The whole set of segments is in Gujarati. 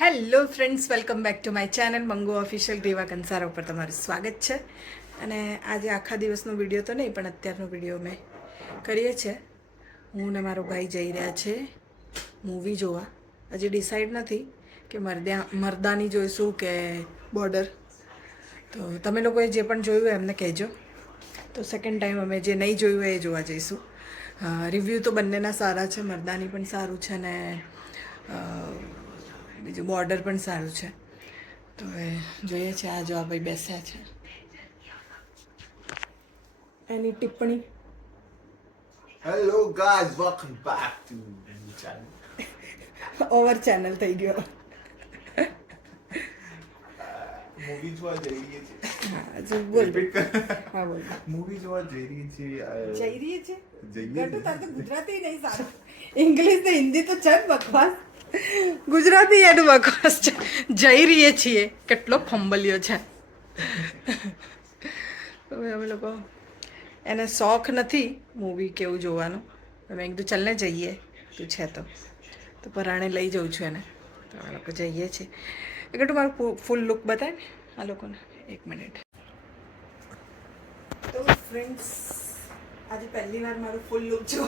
Hello friends welcome back to my channel Mangu official Riva Kansara ઉપર તમારું સ્વાગત છે. અને આજે આખા દિવસનો વીડિયો તો નહીં પણ અત્યારનો વીડિયો અમે કરીએ છીએ. હું ને મારો ભાઈ જઈ રહ્યા છે મૂવી જોવા. હજી ડિસાઈડ નથી કે મરદ્યા મરદાની જોઈશું કે બોર્ડર તો તમે લોકોએ જે પણ જોયું હોય એમને કહેજો. તો સેકન્ડ ટાઈમ અમે જે નહીં જોયું એ જોવા જઈશું. રિવ્યૂ તો બંનેના સારા છે મરદાની પણ સારું છે ને અ, બીજું બોર્ડર પણ સારું છે. તો એ જોઈએ છે આ જો આ ભાઈ બેસ્યા છે. એની ટિપ્પણી. Hello guys welcome back to channel over channel થઈ ગયો. મૂવી જોવા જઈ રહી છે બોલ. હા બોલ. મૂવી જોવા જઈ રહી છે જઈ રહી છે તાર તો ગુજરાતી નહીં સારું. ઇંગ્લિશ ને હિન્દી તો છે બકવાસ. ગુજરાતી એનું બકવાસ છે જઈ રહીએ છીએ. કેટલો ફંબલ્યો છે. હવે અમે લોકો એને શોખ નથી મૂવી કેવું જોવાનું. મેં કીધું ચાલ ને જઈએ. તું છે તો. તો પરાણે લઈ જઉં છું એને. તો અમે લોકો જઈએ છીએ. એ કીધું મારું ફૂલ લુક બતાય ને આ લોકોને. એક મિનિટ તો ફ્રેન્ડ્સ આજે પહેલી વાર મારું ફૂલ લુક જો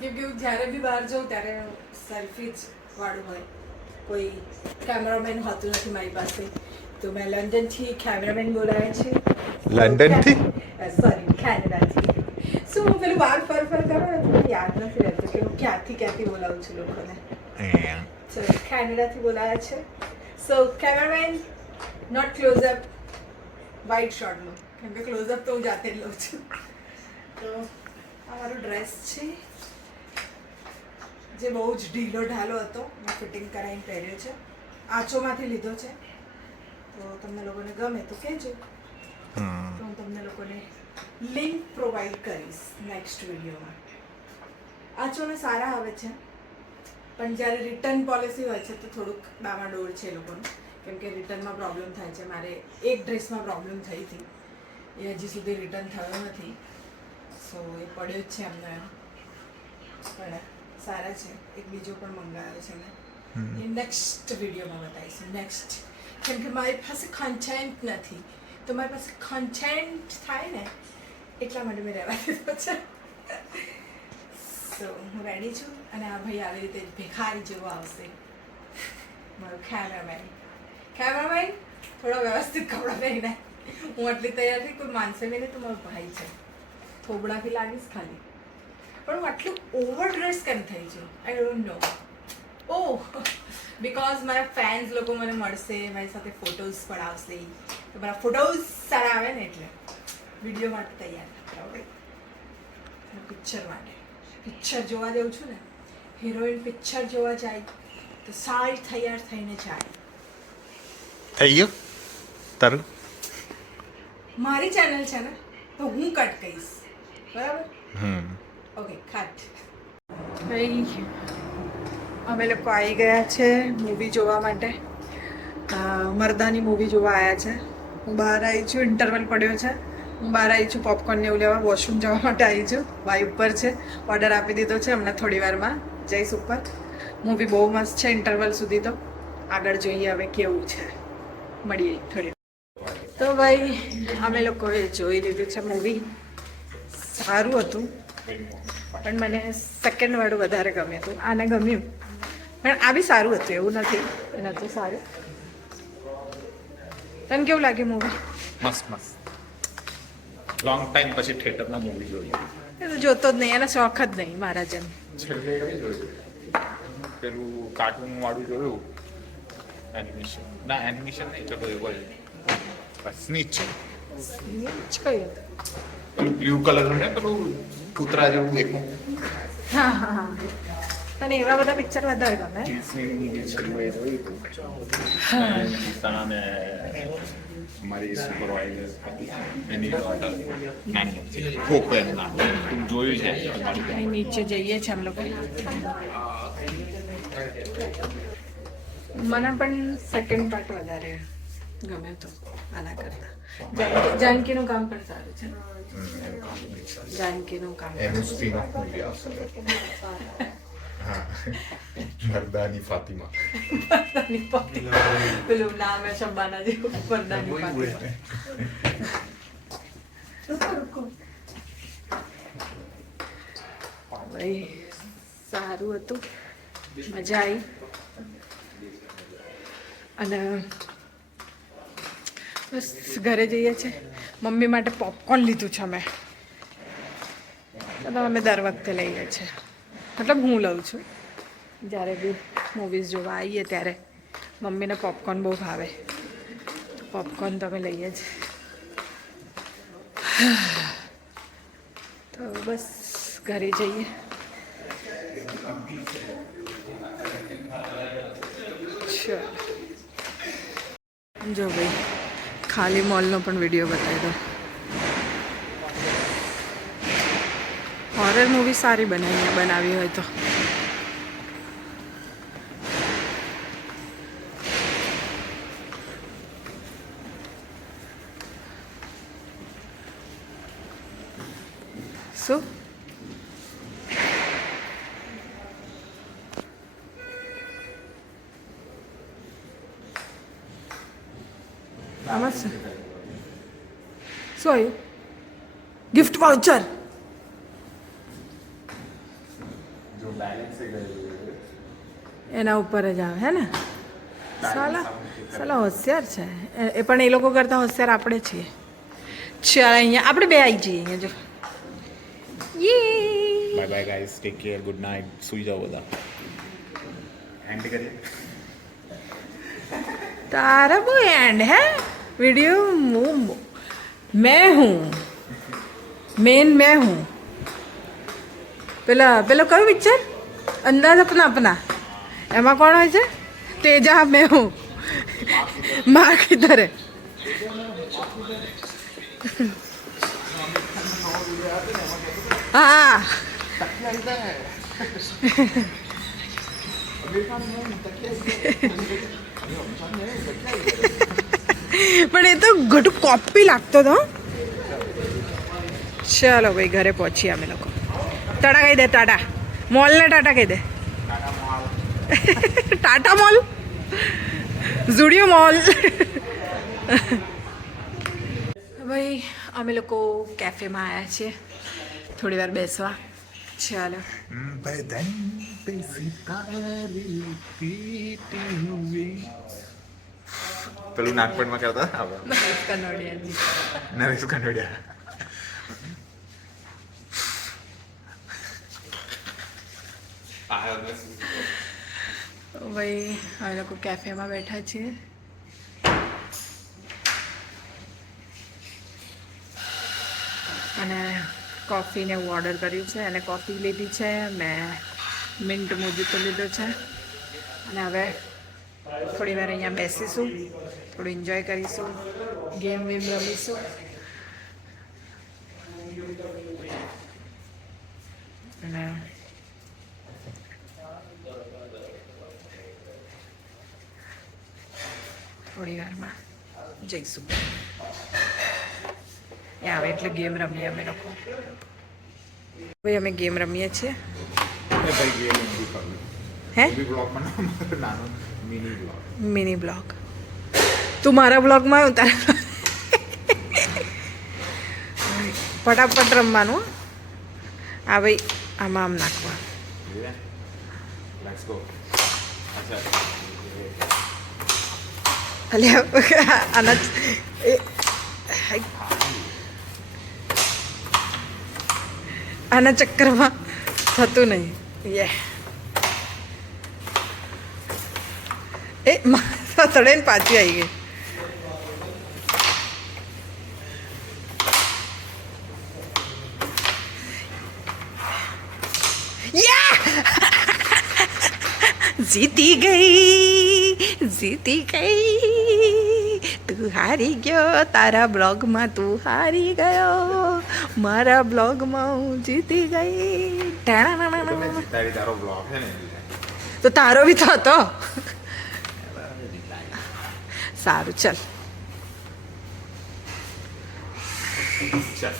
કેમ કે હું જ્યારે બી બહાર જાઉં ત્યારે સેલ્ફી જ વાળું હોય કોઈ કેમેરામેન હોતું નથી મારી પાસે તો મેં લંડનથી કેમેરામેન બોલાવ્યા છે લંડનથી? સોરી કેનેડાથી શું હું પેલું વાર ફર ફર કરો ને તો મને યાદ નથી રહેતું કે હું ક્યાંથી ક્યાંથી બોલાવું છું લોકોને So, કેનેડાથી બોલાયા છે so cameraman note close up white શોટનું કેમ કે ક્લોઝ અપ તો હું જાતે જ લઉં છું તો આ મારો ડ્રેસ છે જે બહુ જ ઢીલો ઢાલો હતો મેં ફિટિંગ કરાવીને પહેર્યો છે. આછોમાંથી લીધો છે. તો તમને લોકોને ગમે તો કહેજો. તો હું તમને લોકોને લિંક પ્રોવાઈડ કરીશ નેક્સ્ટ વિડીયોમાં આછોને સારા આવે છે. પણ જ્યારે રિટર્ન પોલિસી હોય છે તો થોડુંક ડામાડોળ છે એ લોકોનું. કેમ કે રિટર્નમાં પ્રોબ્લેમ થાય છે. મારે એક ડ્રેસમાં પ્રોબ્લેમ થઈ હતી. એ હજી સુધી રિટર્ન થયો નથી. સો એ પડ્યો જ છે એમને. પણ સારા છે. એક બીજો પણ મંગાવ્યો છે મેં એ નેક્સ્ટ વિડીયોમાં બતાવીશું. નેક્સ્ટ કેમ કે મારી પાસે કન્ટેન્ટ નથી. તો મારી પાસે કન્ટેન્ટ થાય ને એટલા માટે મેં રહેવા દીધો છે. સો હું રેડી છું અને આ ભાઈ આવી રીતે ભિખારી જેવો આવશે. મારો કેમેરામેન કેમેરામેન થોડો વ્યવસ્થિત કપડાં પહેરીને. હું આટલી તૈયાર થઈ કોઈ માનસે નહીં તો મારો ભાઈ છે. થોબડાથી લાગીશ ખાલી. પણ હું આટલું ઓવર ડ્રેસ કેમ થઈ છું? I don't know oh because મારા ફેન્સ લોકો મને મળશે મારી સાથે ફોટોઝ પડાવશે તો મારા ફોટોઝ સારા આવે ને એટલે વીડિયો માટે તૈયાર બરાબર પિક્ચર માટે. પિક્ચર જોવા જઉં છું ને હિરોઈન પિક્ચર જોવા જાય તો સારી તૈયાર થઈને જાય. થઈ ગયું? તારું? મારી ચેનલ છે ને તો હું કટ કહીશ. બરાબર? હમ. ઓકે ભાઈ અમે લોકો આવી ગયા છે મૂવી જોવા માટે. મરદાની મૂવી જોવા આવ્યા છે. હું બહાર આવી છું ઇન્ટરવલ પડ્યો છે. હું બહાર આવી છું પોપકોર્ન ને એવું લેવા વોશરૂમ જવા માટે આવી છું. ભાઈ ઉપર છે ઓર્ડર આપી દીધો છે હમણાં થોડી વારમાં. જઈશ ઉપર મૂવી બહુ મસ્ત છે ઇન્ટરવલ સુધી તો. આગળ જોઈએ હવે કેવું છે. મળીએ થોડી તો ભાઈ, અમે લોકોએ જોઈ લીધું છે મૂવી સારું હતું. પણ મને સેકન્ડ વાળું વધારે ગમ્યું હતું. આને ગમ્યું. પણ આ બી સારું હતું એવું નથી. એ નતું સારું. તને કેવું લાગ્યું મૂવી મસ્ત મસ્ત. લોંગ ટાઈમ પછી થિયેટરના મૂવી જોઈએ એ તો જોતો જ નહીં એને શોખ જ નહીં મારા જેમ. પેલું કાર્ટૂન વાળું જોયું. એનિમેશન ના એનિમેશન નહીં તો એ બોલ સ્નીચ. નીચ કયું? પેલું બ્લુ કલર ને પેલું કૂતરા જેવું દેખું. હા હા હા. તને એવા બધા પિક્ચર વધારે ગમે? મારી સુપરવાઇઝર એની એનું નામ જોયું છે નીચે જઈએ છે અમે લોકો. મને પણ સેકન્ડ પાર્ટ વધારે ગમ્યો હતો આના કરતા. જાનકી- જાનકીનું કામ પણ સારું છે. જાનકીનું કામ એનું સ્પિન ઓફ મૂવી આવશે હા મરદાની ફાતિમા મરદાની ફાતિમા પેલું નામ હે શબાના જેવું મરદાની ફાતિમા ભાઈ સારું હતું મજા આવી અને બસ ઘરે જઈએ છે મમ્મી માટે પોપકોર્ન લીધું છે અમે. તો અમે દર વખતે લઈએ છીએ. મતલબ હું લઉં છું. જ્યારે બી મૂવીઝ જોવા આવીએ ત્યારે મમ્મીને પોપકોર્ન બહુ ભાવે. પોપકોર્ન તમે લઈએ જ. તો બસ ઘરે જઈએ. ચલો. જો ભાઈ. ખાલી મોલનો પણ વીડિયો બતાવી દો હોરર મૂવી સારી બનાવી બનાવી હોય તો શું આમાં શું શું આવ્યું ગિફ્ટ વાઉચર એના ઉપર જ આવે હે ને? સાલા સાલા હોશિયાર છે. એ પણ એ લોકો કરતાં હોશિયાર આપણે છીએ. ચાલ અહીંયા આપણે બે આવી જઈએ અહીંયા જો. યે bye bye guys take care good night સુઈ જાઓ બધા. એન્ડ કરીએ? તારા બો એન્ડ હે? વિડિયો હું મેં હું? મેન મેં હું પેલા પેલો કયું પિક્ચર અંદાજ અપના અપના એમાં કોણ હોય છે તેજા મેં હું માં કિધર હા પણ એ તો ઘટું કોપી લાગતો હતો ચાલો ભાઈ ઘરે પહોંચીએ અમે લોકો. ટાટા કહી દે ટાટા. મોલને ટાટા કહી દે. Tata mall? ઝુડિયો મોલ. ભાઈ અમે લોકો કેફેમાં આવ્યા છીએ. થોડી વાર બેસવા. ચાલો. બદન પે પેલું નાગપણમાં કરતા નરેશ કનોડિયા નરેશ કનોડિયા. ભાઈ અમે લોકો કેફેમાં બેઠા છીએ. અને કોફીને હું ઓર્ડર કર્યું છે, અને કોફી લીધી છે, મેં મિન્ટ મોજીતો લીધો છે. અને હવે થોડી વાર અહીંયા બેસીશું, થોડું એન્જોય કરીશું ગેમ વેમ રમીશું. અને થોડી વારમાં જઈશું. એ આવે એટલે ગેમ રમીએ અમે લોકો. ભાઈ અમે ગેમ રમીએ છીએ. હે? Mini blog. તું મારા બ્લોગમાં તારા ફટાફટ રમવાનું. આ ભાઈ આમાં આમ નાખવા અચ્છા આના. આના ચક્કરમાં થતું નહીં યે એ મારા તળે પાછી આવી ગઈ જીતી ગઈ જીતી ગઈ. તું હારી ગયો તારા બ્લોગમાં તું હારી ગયો. મારા બ્લોગમાં હું જીતી ગઈ. તારી બ્લોગ છે ને તો તારો બી થતો? સારું ચલ. ચાલ.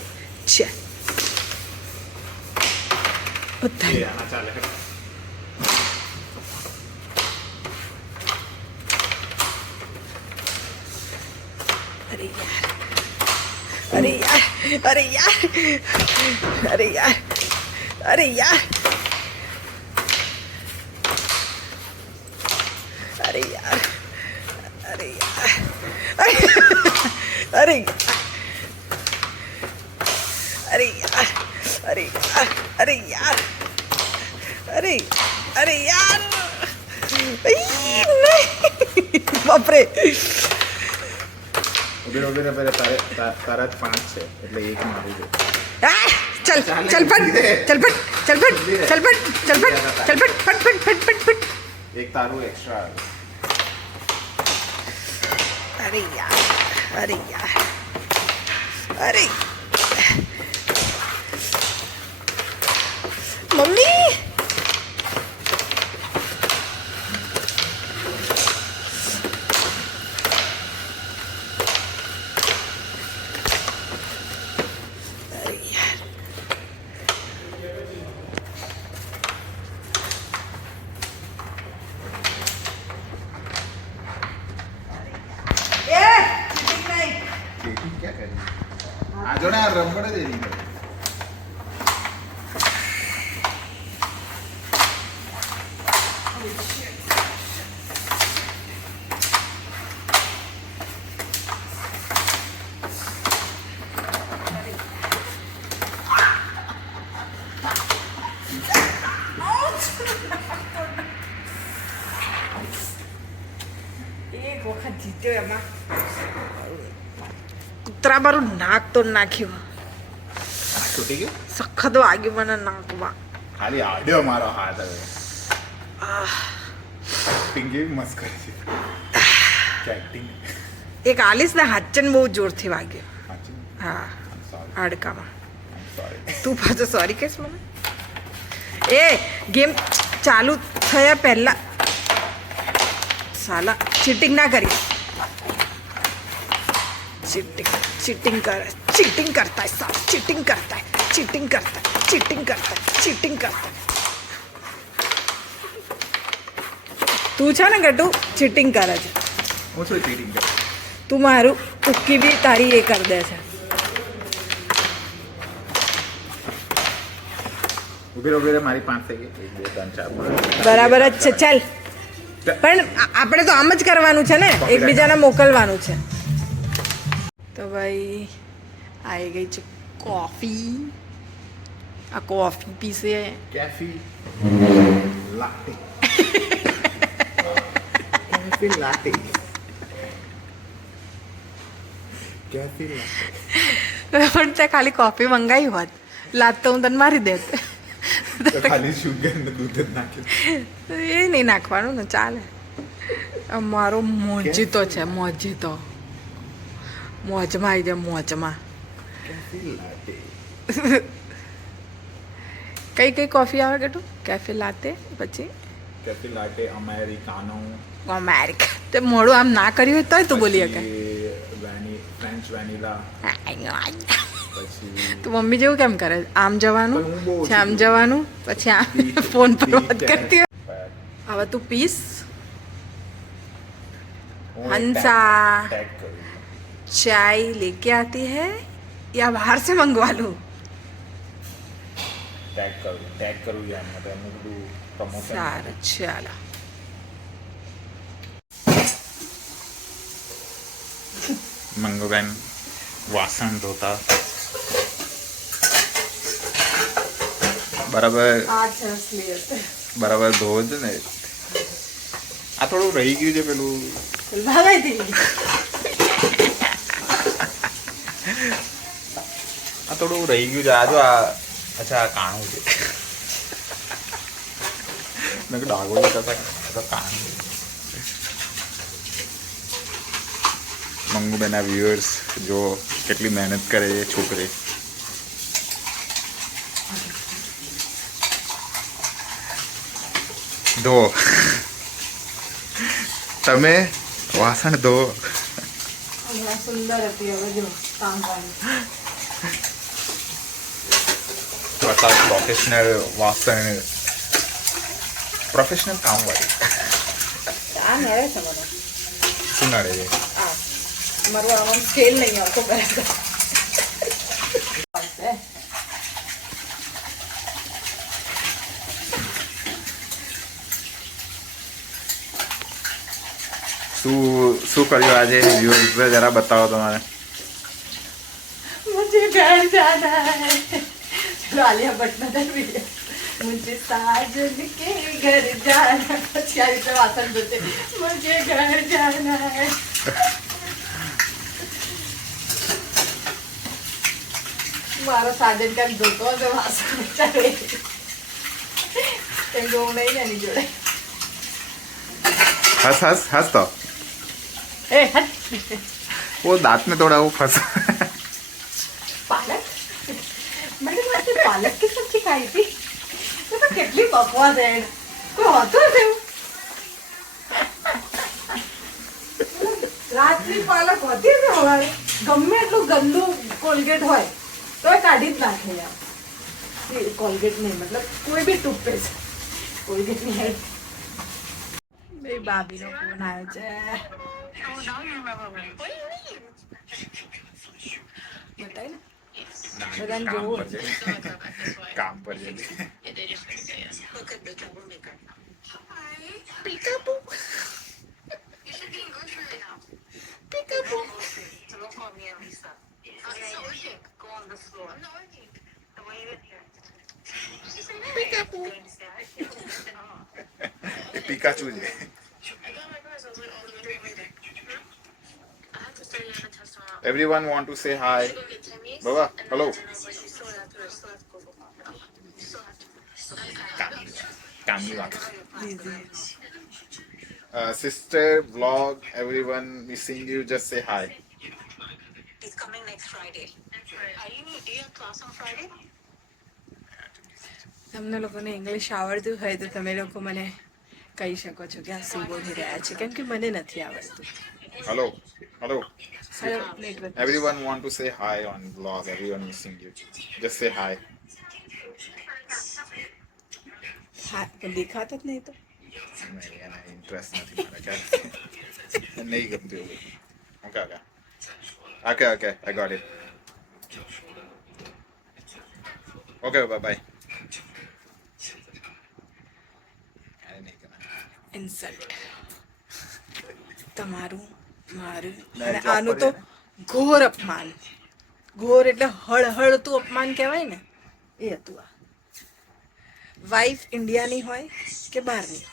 ચાલે. अरे यार अरे यार अरे यार अरे यार अरे यार अरे यार अरे यार अरे यार अरे यार अरे यार अरे अरे यार नहीं बाप रे રહો, ઊભી રહો, ઊભી રહો. તારે તા- તારા જ પાંચ છે એટલે એક મારું છે. ચલ ચલ ફટ ચલ ફટ ચલ ફટ ચલ ફટ ચલ ફટ ચલ ફટ ફટ ફટ ફટ ફટ ફટ. એક તારું એક્સ્ટ્રા અરે યાર અરે યાર અરે. મમ્મી! ક્યાં કરી? આ જો ને આ રબડ જ એની કરી. એક વખત જીત્યો એમાં કૂતરા મારું નાક તો નાખ્યું તૂટી ગયો સખત વાગ્યું મને નાકમાં ખાલી આડ્યો મારો હાથ હવે એક્ટિંગ કેવી મસ્ત કરી છે કે એક્ટિંગ એક આલિસ ને હાચન બહુ જોરથી વાગ્યો હા હાડકામાં તું પાછો સોરી કેસ મને એ ગેમ ચાલુ થયા પહેલા સાલા ચીટિંગ ના કરી ચીટિંગ ચીટિંગ કરે ચીટિંગ કરતા है साला चीटिंग करता है चीटिंग करता है चीटिंग करता है चीटिंग करता है તું છે ને ગટુ ચીટિંગ કરે છે હું શું ચીટિંગ કરું તું મારું ઉક્કી બી તારી એ કરી દે છે ઉભી રહો ઉભી રહો મારી પાંચ થઈ ગઈ એક બે ત્રણ ચાર પાંચ બરાબર જ છે ચાલ પણ આ- આપણે તો આમ જ કરવાનું છે ને એકબીજાને મોકલવાનું છે તો ભાઈ આવી ગઈ છે કોફી. આ કોફી પીશે કેફી લાટે કેફી લાટે કેફી લાટે પણ તે ખાલી કોફી મંગાવી હોત. લાત તો હું તને મારી દેત. ખાલી શુગર ને દૂધ નાખ્યું. એ નહીં નાખવાનું ને ચાલે. મારો મોજીતો છે મોજીતો. મોજમાં આવી જાય મોજમાં. કઈ કઈ કોફી આવે કેટલું કેફે લાતે પછી? Cafe latte Americano. અમેરિકા. તે મોડું આમ ના કર્યું હોય તોય તું બોલી શકે. વેની ફ્રેન્ચ વેનીલા. તો મમ્મી જેવું કેમ કરે? આમ જવાનું? પછી આમ જવાનું? પછી આમ ફોન પર વાત કરતી હોય? હવે તું પીસ. હંસા. ટેગ કરું चाय लेके आती है या बाहर से मंगवा लूं ટેગ કરું ટેગ કરું યાર મતલબ એમનું બધું પ્રમોશન સારું ચાલો મંગુબેન વાસણ ધોતા બરાબર આ સરસ લેયર બરાબર ધોવો છે ને આ થોડું રહી ગયું છે પેલું ભાગાઈ દી આ થોડું રહી ગયું છે. આ જો આ અચ્છા, આ કાણું છે. મેં ડાગો ડાઘો છે. તો આ તો કાણું મંગુબેના વ્યુઅર્સ જો કેટલી મહેનત કરે છે છોકરી. ધો. તમે વાસણ ધો. સુંદર હતી હવે જો બતાવ પ્રોફેશનલ વાસણ પ્રોફેશનલ કામવાળી. આ નડે છે મને. શું નડે છે મારું આમાં સ્કેલ નહીં આવતો બરાબર આવશે. શું શું કર્યું આજે વ્યુઅર્સ જરા બતાવો તમારે मुझे घर जाना है चलो आलिया भट्ट ने दर वीडियो मुझे साजन के घर जाना પછી આવી રીતે વાસણ ધોતે मुझे घर जाना है મારો સાજન કાંઈ ધોતો હશે વાસણ બચાવે કેમ કે હું નહીં ને એની જોડે હસ હસ હસ તો એ હટ ઓ દાંતને થોડા હું ફસ પાલક मैंने वैसे पालक की सब्जी खाई थी ये तो કેટલી બકવાસ है કોઈ હોતું જ એવું રાતની પાલક હોતી જ સવારે ગમે એટલું ગંદુ કોલગેટ હોય તો એ કાઢી જ નાખે યાર એ કોલગેટ નહીં મતલબ કોઈ બી ટૂથપેસ્ટ કોલગેટ નહીં હેડ બે ભાભીનો ફોન આવ્યો છે. બતાય ને. બધાને જોવું. કામ પર છે એ પિકાચુ છે. everyone want to say hi baba hello કામની વાત uh, sister vlog everyone missing you just say hi He's coming next Friday. Are you do you have class on Friday? તમને લોકોને ઇંગ્લિશ આવડતું હોય તો તમે લોકો મને કહી શકો છો કે આ શું બોલી રહ્યા છે કેમ કે મને નથી આવડતું hello hello Hello, network. everyone want to say hi on vlog everyone missing you just say hi હા પણ દેખાતા જ નહીં તો નહીં એના ઇન્ટરેસ્ટ નથી મારા ખ્યાલથી નહીં ગમતું એવું okay okay okay okay I got it okay bye bye નહીં કરના ઇન્સલ્ટ તમારું મારું. અને આનું તો ઘોર અપમાન. ઘોર એટલે હળહળતું અપમાન કહેવાય ને એ હતું આ. વાઈફ ઇન્ડિયાની હોય કે બહારની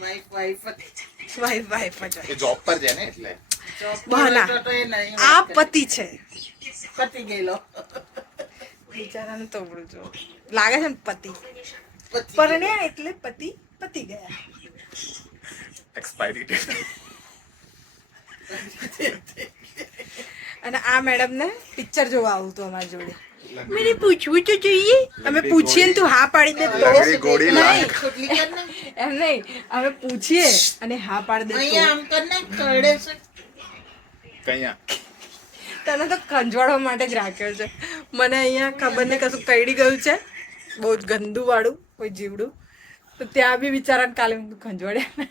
હોય? વાઈફ વાઈફ જ. હોય. જોબ પર છે ને એટલે. બહાના. આ પતિ છે. પતિ ગયેલો. બિચારાને જો. લાગે છે ને પતિ. પરણ્યા એટલે પતિ પતિ ગયા. એક્સપાયરી ડેટ અને આ મેડમ ને પિક્ચર જોવા આવું તો અમારી જોડે. મને પૂછવું તો જોઈએ. અમે પૂછીએ ને તું હા પાડી દે તો. એમ નહીં. અમે પૂછીએ અને હા પાડી દે અહીંયા આમ કર ને કરડે છે. કયા? તને તો ખંજવાડવા માટે જ રાખ્યો છે. મને અહીંયા ખબર ને કશું કઈડી ગયું છે. બહુ જ ગંદુ વાળું કોઈ જીવડું. તો ત્યાં બી બિચારાને કાલે ખંજવાડ્યા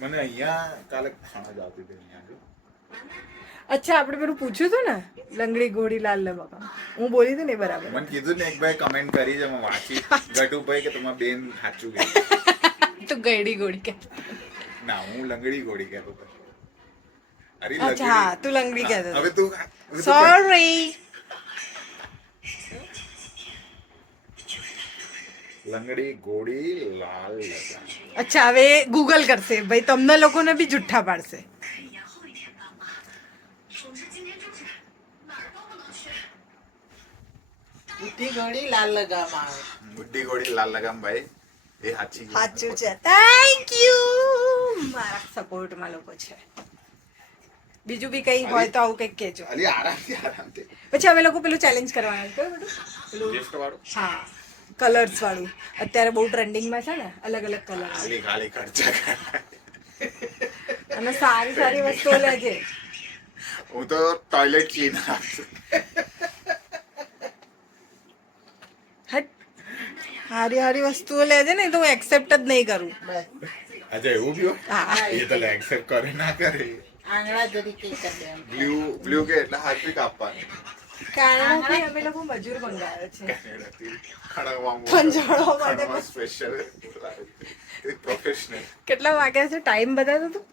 મને અહીંયા કાલે ખાણા જ આવતી હતી અહીંયા અચ્છા આપણે પેલું પૂછ્યું હતું ને? લંગડી ઘોડી લાલ લે હું બોલી હતી ને બરાબર. મને કીધું ને એક ભાઈ કમેન્ટ કરી છે મેં વાંચી. ગટુભાઈ કે તમારા બેન સાચું કે? તો ગઈડી ઘોડી કે. ના હું લંગડી ઘોડી કહેતો હતો. અરે અચ્છા હા તું લંગડી કહેતો હવે તું સોરી લંગડી ઘોડી લાલ લગા અચ્છા હવે ગૂગલ કરશે. ભાઈ તમને લોકોને બી જુઠ્ઠા પાડશે. બુદ્ધિ ઘોડી લાલ લગામ આવે. ઘોડી લાલ લગામ ભાઈ. એ સાચી સાચું છે. થેન્ક યુ મારા સપોર્ટમાં લોકો છે. બીજું બી કઈ હોય તો આવું કંઈક કેજો અલી આરામથી આરામથી. પછી અમે લોકો પેલું ચેલેન્જ કરવાના. છે કયું બધું? પેલું ગિફ્ટ વાળું? હા. કલર્સ વાળું. અત્યારે બહુ ટ્રેન્ડિંગમાં છે ને અલગ અલગ કલર ખાલી ખાલી ખર્ચા કર. અને સારી સારી વસ્તુઓ લેજે હું તો ટોયલેટ ક્લીન આપશું હટ. હારી સારી વસ્તુઓ લેજે ને તો હું એક્સેપ્ટ જ નહીં કરું. અચ્છા એવું બી હા. એ તો એક્સેપ્ટ કરે ના કરે. આંગળા તરીકે કરી દે બ્લુ બ્લુ કે એટલે હાર્પિક આપવાની. કારણથી અમે લોકો મજૂર મંગાવ્યો છે. કેનેડાથી માટે. સ્પેશિયલ પ્રોફેશનલ કેટલા વાગ્યા છે? ટાઈમ બતાવો તું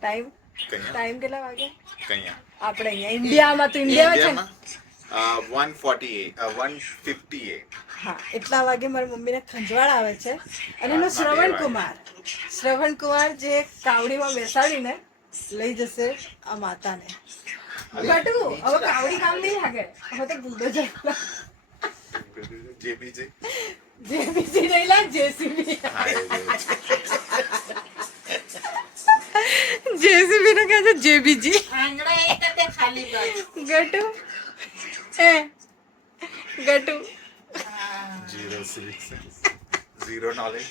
ટાઈમ ટાઈમ કેટલા વાગ્યા કયા આપણે અહીંયા ઇન્ડિયામાં તો ઇન્ડિયામાં છે ને? One forty one fifty eight હા એટલા વાગે મારી મમ્મીને ખંજવાળ આવે છે. અને એનો શ્રવણ કુમાર. શ્રવણ કુમાર જે કાવડીમાં બેસાડીને લઈ જશે આ માતાને. બટુ હવે કાવડી કામ નહીં લાગે. હવે તો બુલડોઝર જે બી જે જે બીજી નહીં લાગ જેસીબી. જેસીબી ને કહે છે જેબીજી. ગટુ? હે? ગટુ? જીરો સિક્સ ઝીરો નોલેજ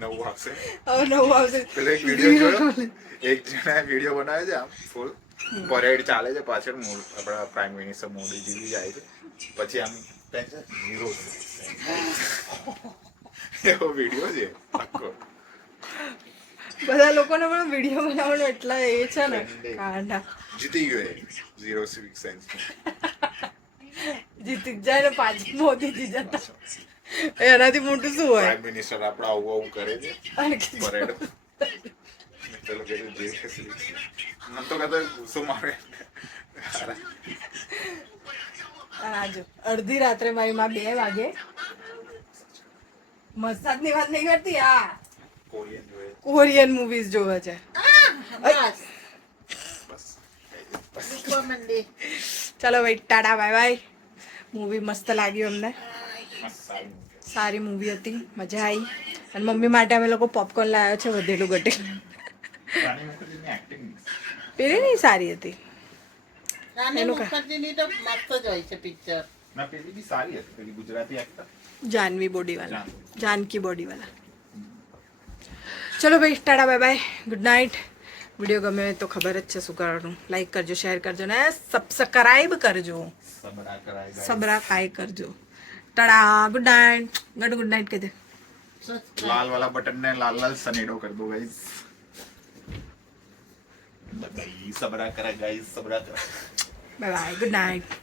નવું આવશે. હવે નવું આવશે. પેલો એક વીડિયો જોયો? એક જણાએ વીડિયો બનાવ્યો છે આમ ફૂલ પરેડ ચાલે છે પાછળ આપણા પ્રાઇમ મિનિસ્ટર મોદીજી જાય છે. પછી આમ ઝીરો એવો વીડિયો છે આખો. બધા લોકોને પણ વીડિયો બનાવવાનો એટલા એ છે ને કાંડા જીતી ગયો એ. ઝીરો સિવિક સેન્સ જીતી જાય ને પાછી મોદીજી જતા. એનાથી મોટું શું હોય? પ્રાઇમ મિનિસ્ટર આપણા આવું આવું કરે છે. પરેડ. પેલો કહે છે ઝીરો સિવિક મને તો કહેતો ગુસ્સો મારે આ જો અડધી રાત્રે મારી માં બે વાગે. મસાજની વાત નહીં કરતી આ કોરિયન મૂવીઝ જોવે છે. ચાલો ભાઈ ટાટા બાય બાય. મૂવી મસ્ત લાગ્યું અમને. સારી મૂવી હતી મજા આવી. અને મમ્મી માટે અમે લોકો પોપકોર્ન લાવ્યો છે વધેલું ઘટેલું પેલીની સારી પેલી બી સારી હતી પેલી ગુજરાતી એક્ટર જાનવી બોડીવાલા. જાનકી બોડીવાલા. ચલો ભાઈ tata bye bye good night video ગમે તો ખબર જ છે શું કરવાનું. લાઈક કરજો શેર કરજો ને સબસ્ક્રાઈબ કરજો. સબરા ફાય કરજો. Tata good night good good night કહી દે. લાલ વાલા બટન ને લાલ લાલ સનેડો કર દો guys Sabra ka na guys, sabra ka na. Bye-bye. Good night.